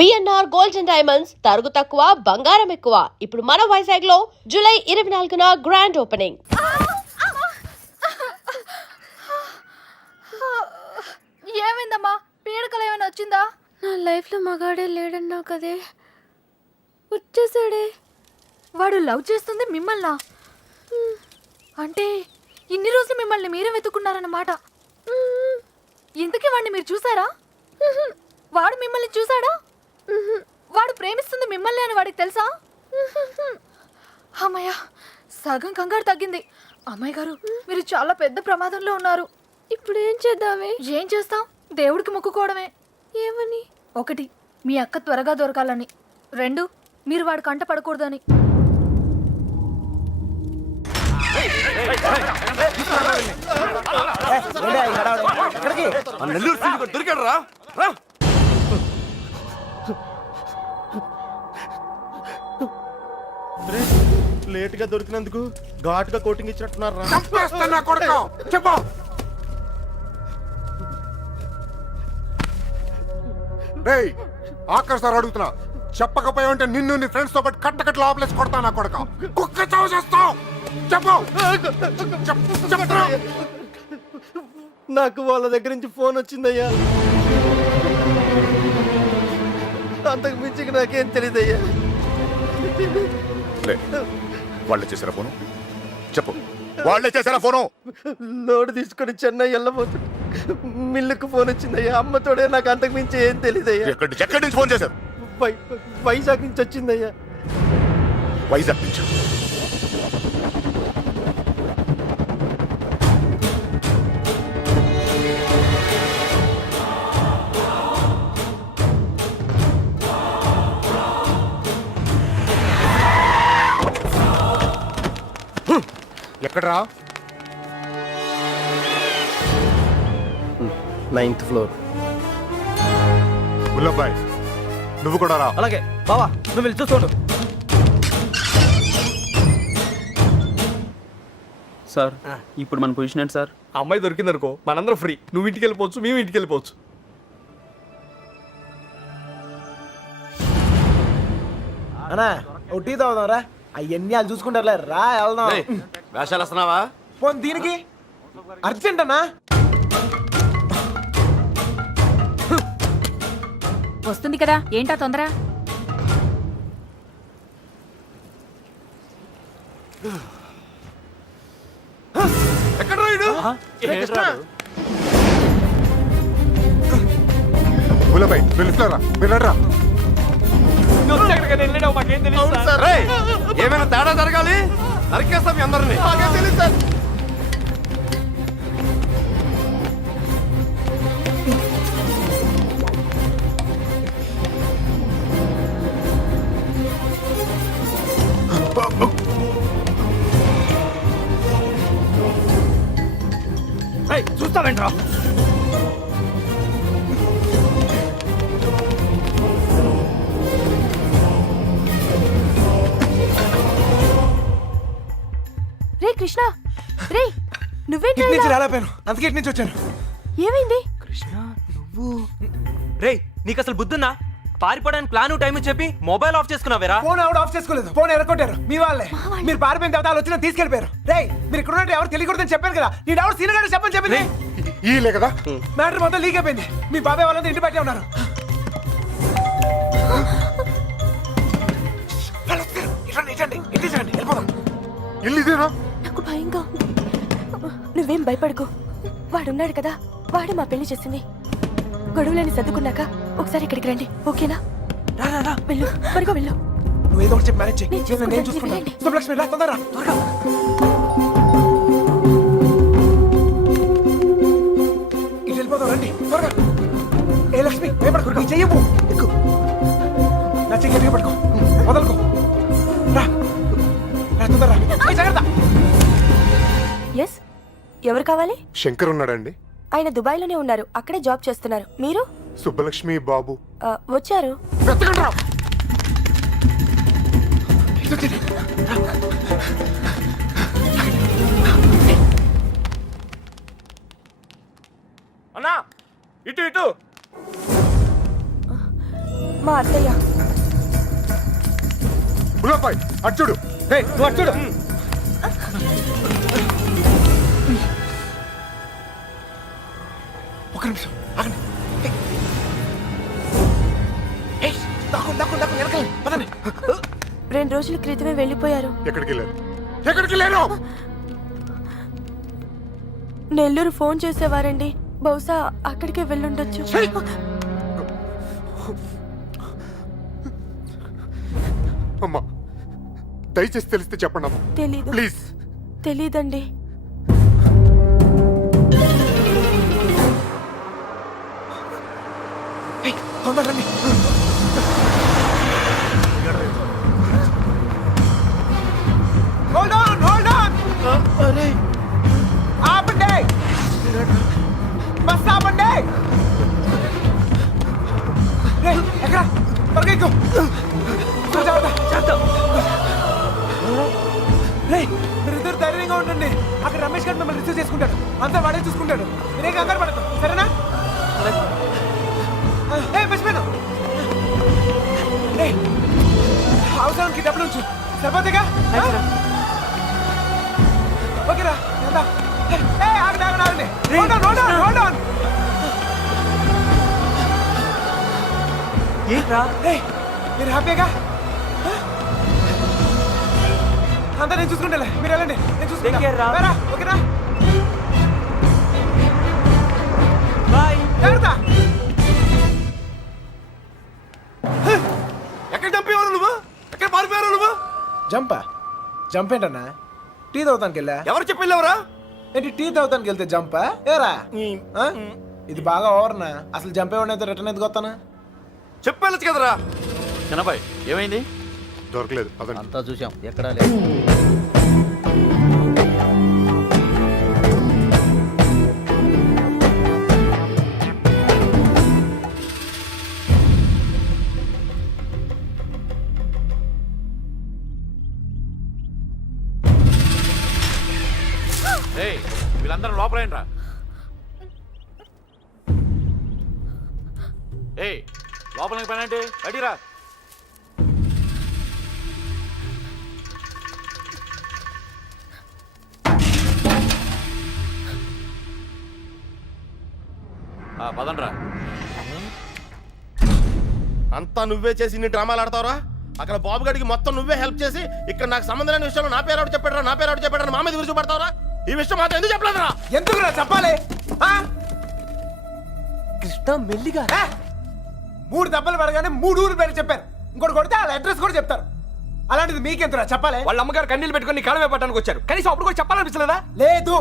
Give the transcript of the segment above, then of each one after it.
BNR gold and diamonds తరుగు తక్కువ బంగారం ఎక్కువ. ఇప్పుడు మన వైజాగ్ లో జూలై 24న గ్రాండ్ ఓపెనింగ్. ఏమైందమ్మా? పీడకలు ఏమైనా వచ్చిందా? నా లైఫ్లో మగాడే లేడన్నావు కదే, వచ్చేసాడే. వాడు లవ్ చేస్తుంది మిమ్మల్నా? అంటే ఇన్ని రోజులు మిమ్మల్ని మీరే వెతుకున్నారన్నమాట. ఇంతకీ వాడిని మీరు చూసారా? వాడు మిమ్మల్ని చూసాడా? వాడు ప్రేమిస్తుంది మిమ్మల్ని అని వాడికి తెలుసా? అమ్మయ్య, సగం కంగారు తగ్గింది. అమ్మాయి గారు, మీరు చాలా పెద్ద ప్రమాదంలో ఉన్నారు. ఇప్పుడు ఏం చేద్దామే? ఏం చేస్తాం? దేవుడికి మొక్కుకోవడమే. ఏమని? 1, మీ అక్క త్వరగా దొరకాలని. 2, మీరు వాడి కంట పడకూడదని. లేట్ గా దొరికినందుకు ఘాటుగా కోటింగ్ ఇచ్చినట్టున్నారా? చెప్పు. ఆఖరి సార్ అడుగుతున్నా, చెప్పకపోయా ఉంటే నిన్ను నీ ఫ్రెండ్స్ తో పాటు కట్టకట్ల ఆపలేసి కొడతా నా కొడక. కుక్క చావు చేస్తావు. చెప్పు. చెప్తున్నా. నాకు వాళ్ళ దగ్గర నుంచి ఫోన్ వచ్చిందయ్యా. అంతకు మించి నాకేం తెలియదయ్యా. వాళ్ళే చేశారా ఫోను? చెప్పు, వాళ్ళే చేశారా ఫోను? లోడ్ తీసుకొని చెన్నై వెళ్ళబోతుంది. మిల్లుకు ఫోన్ వచ్చిందయ్యా. అమ్మతోడే, నాకు అంతకు మించి ఏం తెలియదయ్యా. ఎక్కడి నుంచి ఫోన్ చేశారు? వైజాగ్ నుంచి వచ్చిందయ్యా. వైజాగ్ నుంచి? ఎక్కడరా? 9th floor. ముల్లబ్బాయ్, నువ్వు కూడా రా. అలాగే బావా, నువ్వు వెళ్ళి చూడు. సార్ ఇప్పుడు మన పొజిషన్ ఏంటి సార్? అమ్మాయి దొరికింది అనుకో, మనందరం ఫ్రీ. నువ్వు ఇంటికి వెళ్ళిపోవచ్చు, మేము ఇంటికి వెళ్ళిపోవచ్చు. అన్నా ఓ టీ తాగుదాంరా. అవన్నీ వాళ్ళు చూసుకుంటారులే, రా వెళ్దాం. వేషాలు వస్తున్నావా? పోనీ దీనికి అర్జెంట్ అన్నా. వస్తుంది కదా, ఏంటా తొందర? ఎక్కడ రాయుడు? ముల్లబ్బాయ్, వెళ్ళిస్తారా? వెళ్ళరా. ఏమైనా తేడా జరగాలి, నరికేస్తాం మీ అందరినీ. తెలియదు సార్. చూస్తావేంట్రా? రే కృష్ణ, రే నువ్వేంటి? ఇటు నుంచి రాలేపోయాను, అందుకే ఇటు నుంచి వచ్చాను. ఏమైంది? కృష్ణ, నువ్వు రే, నీకు అసలు బుద్ధున్నా? పారిపోవడానికి ప్లాన్ టైం చెప్పి మొబైల్ ఆఫ్ చేసుకున్నావేరా? ఫోన్ ఆవిడ ఆఫ్ చేసుకోలేదు, ఫోన్ ఎరగొట్టారు మీ వాళ్ళే. మీరు పారిపోయిన తర్వాత వాళ్ళు వచ్చినా తీసుకెళ్ళిపోయారు. రే, మీరు ఇక్కడ ఉన్నట్టు ఎవరు తెలియకూడదని చెప్పాను కదా. నీ ఎవరు సీనియర్ గారు చెప్పని చెప్పింది. ఈలే కదా మ్యాటర్ మొత్తం లీక్ అయిపోయింది. మీ బాబాయ్ వాళ్ళంతా ఇంటి బయటే ఉన్నారు. ఇల్లు ఇదేనా? నాకు భయంగా ఉంది. నువ్వేం భయపడకు, వాడున్నాడు కదా, వాడే మా పెళ్లి చేసింది. గొడవలని సర్దుకున్నాక ఒకసారి ఇక్కడికి రండి, ఓకేనా? వెళ్ళు, త్వరగా వెళ్ళు. నువ్వు ఏదో ఒకటి చెప్పి మేనేజ్ నేను చేయి. నేను చూసుకుంటాను. వెళ్ళండి. శుభలక్ష్మి, రా తొందరగా, త్వరగా. ఇటు వెళ్ళిపోదాం, రండి త్వరగా. ఏ లక్ష్మి, భయపడకు, నీ చెయ్యవు. ఎక్కు, నా చెయ్యి గట్టిగా పట్టుకో, వదలుకో. రా రా, తొందరగా రా. జాగ్రత్త. ఎస్, ఎవరు కావాలి? శంకర్ ఉన్నాడండి? ఆయన దుబాయ్లోనే ఉన్నారు, అక్కడే జాబ్ చేస్తున్నారు. మీరు? సుబ్బలక్ష్మి బాబు వచ్చారు. వెతకండి రా. అన్నా, ఇటు ఇటు. మా అత్తయ్య. బుల్లబాయ్ అటు చూడు. రేయ్ నువ్వు అటు చూడు. ఒక నిమిషం ఆగండి. ఏయ్, దాక్కు వెనకాల పదండి. 2 రోజుల క్రితమే వెళ్ళిపోయారు. ఎక్కడికి వెళ్ళారు? నెల్లూరు ఫోన్ చేసేవారండి. బహుశా అక్కడికే వెళ్ళుండొచ్చు. అమ్మా దయచేసి తెలిస్తే చెప్పండి అమ్మా తెలీదు. ప్లీజ్. తెలీదండి. ఏయ్, తొందరగా రండి. Hold on. ఆపండి. బస్ ఆపండి. రేయ్, ఎక్కడ? త్వరగా ఎక్కు. రేయ్, మీరిద్దరు ధైర్యంగా ఉండండి. అక్కడ రమేష్ గారు మిమ్మల్ని రిసీవ్ చేసుకుంటాడు. అంతా వాడే చూసుకుంటాడు. మీరే కంగారు పడతాం, సరేనా? మర్చిపోయాను. రేయ్, అవసరానికి డబ్బులు ఉంచు. సరిపోతేగా? ఓకేరా, వెళ్దాం. ఆగండి. Hold on. ఏంట్రా? రేయ్, మీరు హ్యాపీగా? అంతా నేను చూసుకుంటా. మీరు వెళ్ళండి, నేను Take care రా. చూసుకుంటా. ఓకేనా? బాయ్. జాగ్రత్త. ఎక్కడ చంపేవారు నువ్వు? ఎక్కడ పారిపోయారు నువ్వు? జంప్ ఏంటన్నా? టీ తాగుతానికి వెళ్ళా. ఎవరు చెప్పి వెళ్ళావురా? ఏంటి టీ తాగుతానికి వెళ్తే జంపా? ఏరా ఆ? ఇది బాగా ఓవర్నా. అసలు జంపేవాడినైతే రిటర్న్ ఎందుకు వస్తానా? చెప్పేళ్ళచ్చు కదరా. చిన్నబాయ్ ఏమైంది? దొరకలేదు అదండి. అంతా చూసాం, ఎక్కడా లేదు. ఏయ్, వీళ్ళందరూ లోపలేంట్రా. ఏయ్, లోపలికి పనండి, బయటిరా. పదండ్రా. అంతా నువ్వే చేసి ఇన్ని డ్రామాలు ఆడతావురా? అక్కడ బాబు గడికి మొత్తం నువ్వే హెల్ప్ చేసి ఇక్కడ నాకు సంబంధం లేని విషయంలో నా పేరు చెప్పాడు మా మీద గురించి పడతావురా? ఈ విషయం మాత్రం ఎందుకు చెప్పలేదురా? ఎందుకురా చెప్పాలి? ఆ? కృష్ణ మెల్లిగా. 3 దెబ్బలు పడగానే 3 ఊరు పేరు చెప్పారు. ఇంకోటి కొడితే వాళ్ళ అడ్రస్ కూడా చెప్తారు. అలాంటిది మీకెందుకురా చెప్పాలి? వాళ్ళ అమ్మగారు కన్నీళ్ళు పెట్టుకుని కాలమే పట్టడానికి వచ్చారు. కనీసం అప్పుడు కూడా చెప్పాలనిపించలేదా? లేదు,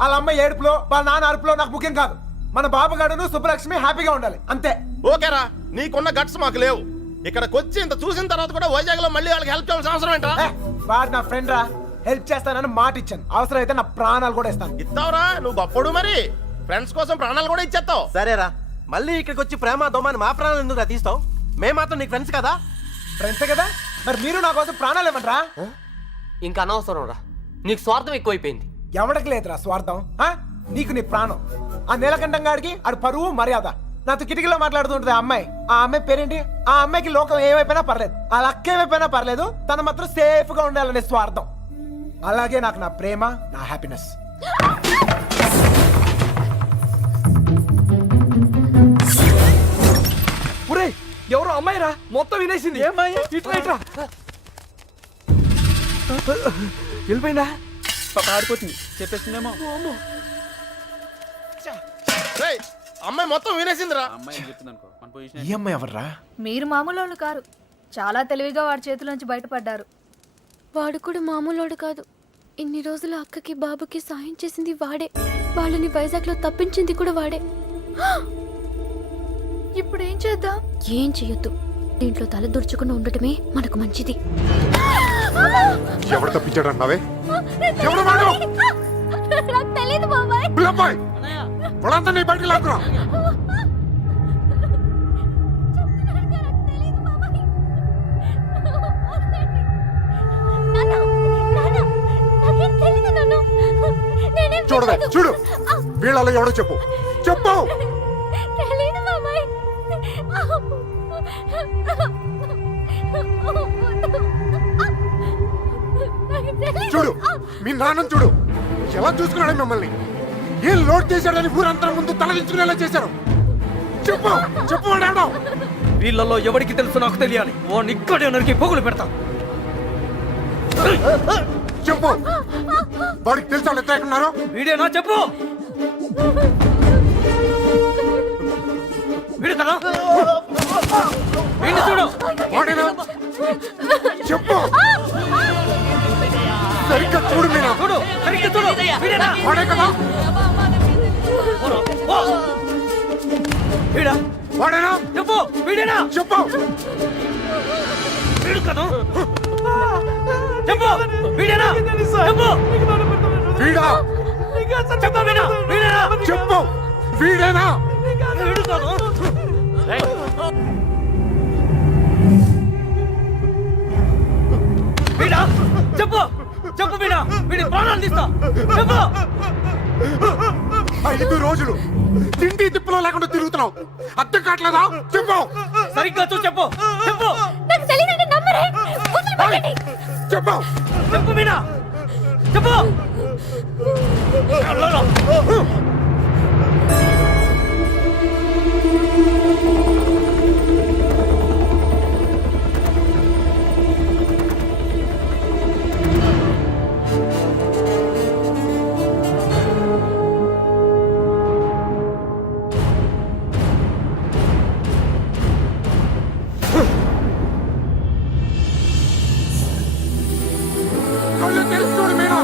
వాళ్ళ అమ్మ ఏడుపులో వాళ్ళ నాన్న అరుపులో నాకు ముఖ్యం కాదు. మన బాబుగాడును సుబ్బలక్ష్మి హ్యాపీగా ఉండాలి, అంతే. ఓకేరా, నీకున్న గట్స్ మాకు లేవు. ఇక్కడికి వచ్చి ఇంత చూసిన తర్వాత కూడా వైజాగ్ లో మళ్ళీ వాళ్ళకి హెల్ప్ చేయాల్సిన అవసరం ఏంటా? వాడు నా ఫ్రెండ్ రా, హెల్ప్ చేస్తానని మాట ఇచ్చాను. అవసరం అయితే నా ప్రాణాలు కూడా ఇస్తాను. ఇస్తావురా? నువ్వు గొప్పడు మరి. ఫ్రెండ్స్ కోసం ప్రాణాలు కూడా ఇచ్చేస్తావు. సరేరా, మళ్ళీ ఇక్కడికి వచ్చి ప్రేమ దోమని మా ప్రాణాలు ఎందుకు తీస్తావు? మేము మాత్రం నీకు ఫ్రెండ్స్ కదా. ఫ్రెండ్సే కదా, మరి మీరు నా కోసం ప్రాణాలు ఇవ్వండిరా. ఇంకా అనవసరం రా, నీకు స్వార్థం ఎక్కువైపోయింది. ఎవడికి లేదురా స్వార్థం. నీకు నీ ప్రాణం. ఆ నీలకంఠం గాడికి ఆడు పరువు మర్యాద. నాతో కిటికీలో మాట్లాడుతుంటది ఆ అమ్మాయి. ఆ అమ్మాయి పేరేంటి? ఆ అమ్మాయికి లోకం ఏమైపోయినా పర్లేదు, ఆ లక్క ఏమైపోయినా పర్లేదు, తను మాత్రం సేఫ్ గా ఉండాలనే స్వార్థం. అలాగే నాకు నా ప్రేమ, నా హ్యాపీనెస్. ఎవరో అమ్మాయి రా, మొత్తం వినేసింది. ఇట్లా వెళ్ళిపోయిందా? పారిపోతుంది, చెప్పేస్తుందేమో. రేయ్, అమ్మాయి మొత్తం వినేసిందిరా. అమ్మాయి ఏం చెప్తుంది అనుకో, మన పొజిషన్ ఈ అమ్మాయి ఎవర్రా? మీరు మామూలు వాళ్ళు కారు. చాలా తెలివిగా వాడి చేతిలోంచి బయటపడ్డారు. వాడు కూడా మామూలోడు కాదు. ఇన్ని రోజులు అక్కకి బాబుకి సాయం చేసింది వాడే. వాళ్ళని వైజాగ్లో తప్పించింది కూడా వాడే. ఇప్పుడు ఏం చేద్దాం? ఏం చెయ్యొద్దు. దీంట్లో తల దుర్చకుండా ఉండటమే మనకు మంచిది. ఎవరు తప్పించాడు అన్నావే? ఎవరు వాడు? తెలీదు బాబాయ్. బుల్లబాయ్, వాళ్ళంతా నీ బయటికి లాక్కురా. చూడవే, చూడు, వీళ్ళలో ఎవడో చెప్పు. తెలీదు బాబాయ్. చూడు మీ నాన్న చూడు ఎలా చూసుకున్నాడు మిమ్మల్ని. ఏం లోడ్ చేశాడని ఊరంతా ముందు తలదించుకునేలా చేశారు. చెప్పు చెప్పు వాడు. వీళ్ళలో ఎవరికి తెలుసు నాకు తెలియాలి. వాడిని ఇక్కడే నరికి పోగులు పెడతా. చెప్పు వాడికి తెలుసు వాళ్ళు ఎట్లా ఉన్నారు. వీడేనా చెప్పు. వీడు కదా వీడిని చూడు. వాడేనా చెప్పు సరిగ్గా చూడు మీనా. చూడు సరిగ్గా చూడు. వీడేనా వాడే కదా వీడా వాడేనా చెప్పు. వీడేనా చెప్పు వీడు కదా చెప్పు. వీడేనా చెప్పు. వీడా చెప్పు వీడా. వీడేనా చెప్పు వీడేనా. వీడు కదా. వీడా చెప్పు. చెప్పు వీడా. వీడి ప్రాణాలు తీస్తా. చెప్పు. 5 రోజులు తిండి తిప్పులో లేకుండా తిరుగుతున్నావు. అర్థం కావట్లేదా. చెప్పు సరిగ్గా చూ చెప్పు. చెప్పు నాకు తెలియదండి నమ్మరే వదిలిపెట్టండి. చెప్పు చెప్పు మీనా చెప్పు. కళ్ళు తెరిచి చూడు మీనా.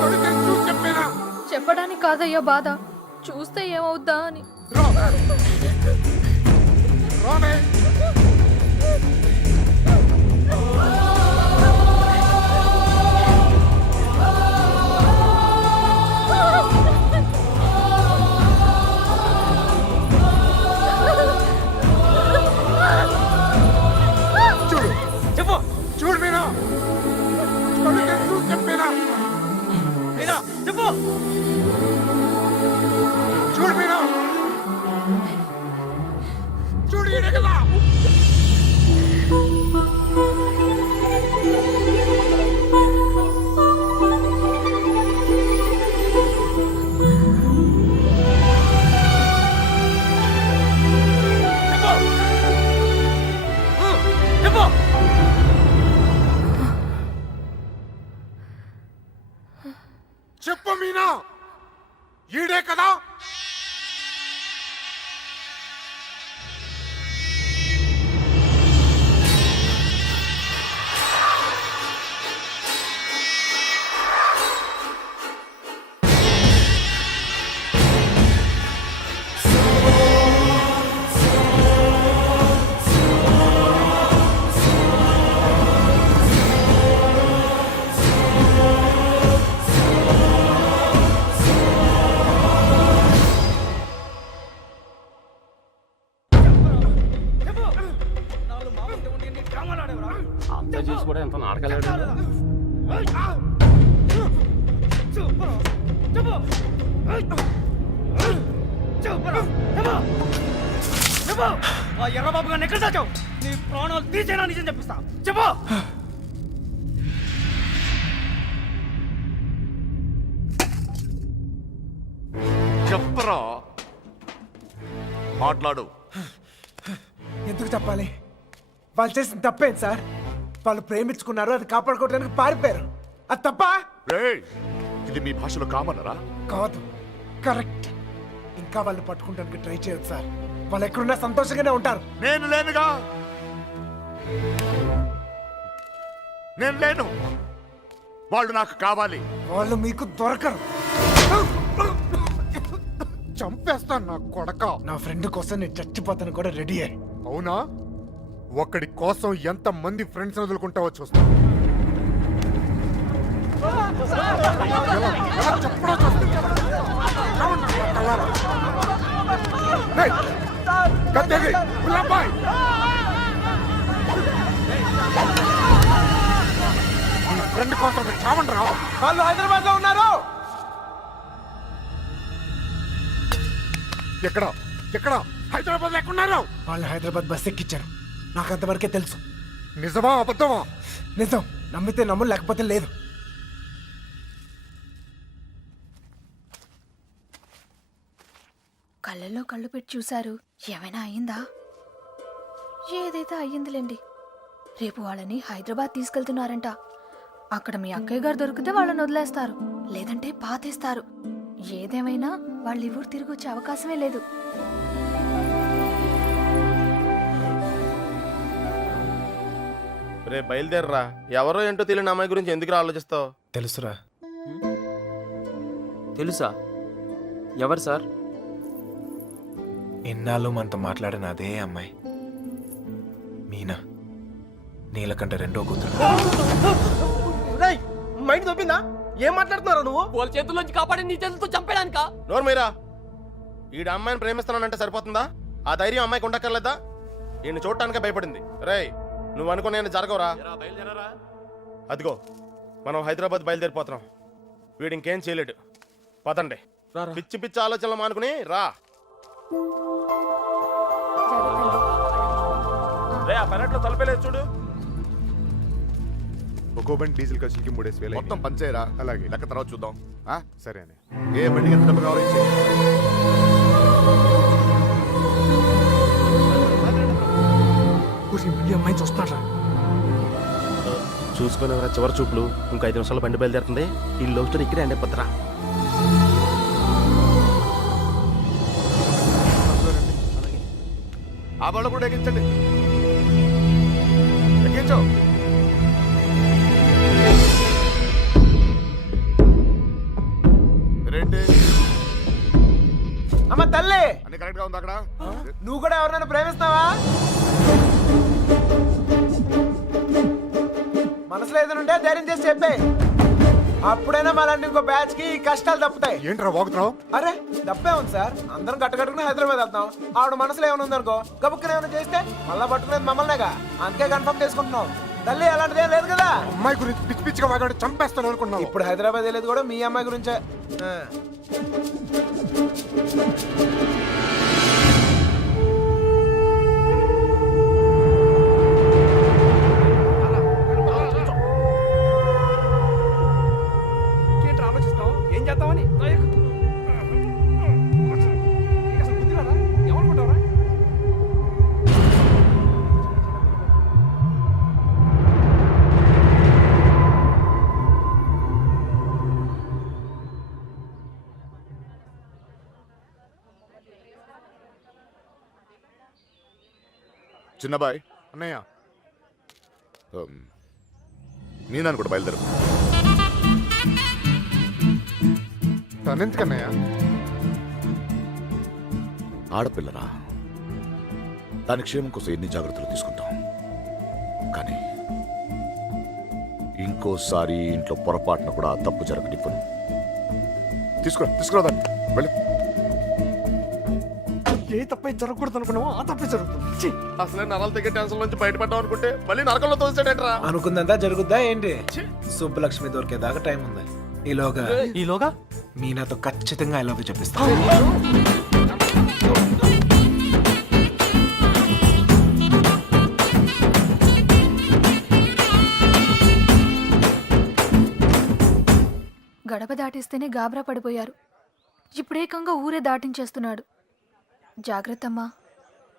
కళ్ళు తెరిచి చూసి చెప్పేనా. చెప్పడానికి కాదయ్యా బాధ, చూస్తే ఏమవుద్దా అని. రామే చూడు చెప్పు. చూడు మీనా. కళ్ళు తెరిచి చూసి చెప్పేనా. మీనా చెప్పు. చూడు మీనా. చూడు ఈడే కదా. చెప్పు. చెప్పు మీనా. ఈడే కదా. అంతా చేసి కూడా ఎంత నాటకాలు ఆ ఎర్రబాబు గారిని ఎక్కడ దాచావు? నీ ప్రాణాలు తీసేనా నిజం చెప్పిస్తా. చెప్పు. చెప్పరా మాట్లాడు. ఎందుకు చెప్పాలి? వాళ్ళు చేసిన తప్పేంటి సార్? వాళ్ళు ప్రేమించుకున్నారు, అది కాపాడుకోవడానికి పారిపోయారు. అది తప్ప రేయ్, ఇది మీ భాషలో కామనరా? కాదు, కరెక్ట్. ఇంకా వాళ్ళు పట్టుకుంటానికి ట్రై చేయొచ్చు సార్. వాళ్ళు ఎక్కడున్నా సంతోషంగానే ఉంటారు. నేను లేనుగా. నేను లేను. వాళ్ళు నాకు కావాలి. వాళ్ళు మీకు దొరకరు. చంపేస్తాను నా కొడక. నా ఫ్రెండ్ కోసం నేను చచ్చిపోతాను కూడా రెడీ అయ్యి. అవునా? ఒక్కడి కోసం ఎంత మంది ఫ్రెండ్స్ వదులుకుంటావో చూస్తా. ఎలా చెప్పడా చూస్తా. ఏయ్, కత్తెగి, గులాబాయ్. నీ ఫ్రెండ్ కోసం మీరు చావండి రా. వాళ్ళు హైదరాబాద్ లో ఉన్నారు. ఎక్కడ? ఎక్కడ? హైదరాబాద్ ఎక్కడున్నారు? వాళ్ళు హైదరాబాద్ బస్ ఎక్కించారు. నాకు అంతవరకే తెలుసు. నిజమా అబద్ధమా? నిజం. నమ్మితే నమ్ము, లేకపోతే లేదు. కళ్ళల్లో కళ్ళు పెట్టి చూశారు. ఏమైనా అయ్యిందా? ఏదైతే అయ్యిందిలేండి. రేపు వాళ్ళని హైదరాబాద్ తీసుకెళ్తున్నారంట. అక్కడ మీ అక్కయ్య గారు దొరికితే వాళ్ళని వదిలేస్తారు, లేదంటే పాతేస్తారు. ఏదేమైనా వాళ్ళు ఈ ఊరు తిరిగి వచ్చే అవకాశమే లేదు. రే బయలుదేరరా. ఎవరో ఏంటో తెలియని అమ్మాయి గురించి ఎందుకు ఆలోచిస్తావు? తెలుసురా. తెలుసా? ఎవరు సార్? ఎన్నాళ్ళు మనతో మాట్లాడిన అదే అమ్మాయి, మీనా. నీలకంఠ రెండో కూతురు. మైండ్ తప్పిందా? ఏం మాట్లాడుతున్నారా నువ్వు? వాళ్ళ చేతుల్లోంచి కాపాడి నీ చేతులతో చంపేడానికా? నోరు మీరా. ఈడ అమ్మాయిని ప్రేమిస్తున్నానంటే సరిపోతుందా? ఆ ధైర్యం అమ్మాయికి ఉండక్కర్లేదా? ఈయన చూడటానికే భయపడింది. రేయ్, నువ్వు అనుకునే జరగవురా. అదిగో మనం హైదరాబాద్ బయలుదేరిపోతున్నాం. వీడు ఇంకేం చేయలేడు. పదండి. పిచ్చి పిచ్చి ఆలోచనలు మానుకుని రా. రే, ఆ పెరట్లో తలపేలేదు చూడు. ఒక్కో బండి డీజిల్ ఖర్చులకి 3,000 మొత్తం పంచేయరా. అలాగే. లెక్క తర్వాత చూద్దాం. సరే అని. ఏ బండికి ఎంత డబ్బు కావాలి? అమ్మాయి చూస్తున్నారా? చూసుకుని చివరి చూపులు. ఇంకో 5 నిమిషాలు బండి బయలుదేరుతుంది. ఈ లవ్ స్టోరీ ఇక్కడే అండి పత్రా. ఆ బళ్ళు కూడా ఎక్కించండి. ఎక్కించు. రెండే. అమ్మ తల్లి, అన్ని కరెక్ట్ గా ఉంది అక్కడ. నువ్వు కూడా ఎవరినైనా ప్రేమిస్తావా? మనసులో ఏదైనా ఉంటే ధైర్యం చేసి చెప్పే. అప్పుడైనా మళ్ళీ ఇంకో బ్యాచ్ కి ఈ కష్టాలు తప్పుతాయి. ఏంట్రా వాగుతున్నావు? అరే తప్పే ఉంది సార్. అందరం కట్టుకట్టుకుని హైదరాబాద్ వెళ్తాం. ఆవిడ మనసులో ఏమైనా ఉందనుకో, గబుక్కున ఏమైనా చేస్తే మళ్ళా పట్టుకునేది మమ్మల్నేగా. అందుకే కన్ఫర్మ్ చేసుకుంటున్నాం. తల్లి అలాంటిదే లేదు కదా. అమ్మాయి గురించి పిచ్చి పిచ్చిగా వాగాడు, చంపేస్తాను అనుకున్నావు. ఇప్పుడు హైదరాబాద్ వెళ్ళేది కూడా మీ అమ్మాయి గురించే. ఆలోచిస్తావు ఏం చేద్దామని? ఏమనుకుంటావరా? చిన్నబాయ్ అన్నయ్య, నేను కూడా బయలుదేరు. తనెందుకన్నయ్య? ఆడపిల్లరా, దాని క్షేమం కోసం ఎన్ని జాగ్రత్తలు తీసుకుంటాం. కానీ ఇంకోసారి ఇంట్లో పొరపాటున కూడా తప్పు జరగనివ్వను. తీసుకురా దాన్ని. వెళ్ళి. ఏ తప్పే జరగకూడదు అనుకున్నావో ఆ తప్పే జరుగుతుంది. అసలే నరాలు తెగే టెన్షన్ నుంచి బయటపడ్డాం అనుకుంటే మళ్ళీ నరకంలో తోసాడేట్రా. అనుకుందంతా జరుగుద్దా ఏంటి? సుబ్బలక్ష్మి దొరికేదాకా టైం ఉంది. ఈలోగా మీనాతో ఖచ్చితంగా ఐ లవ్ యూ చెప్పిస్తా. గడప దాటిస్తేనే గాబరా పడిపోయారు. ఇప్పుడేకంగా ఊరే దాటించేస్తున్నాడు. జాగ్రత్తమ్మా.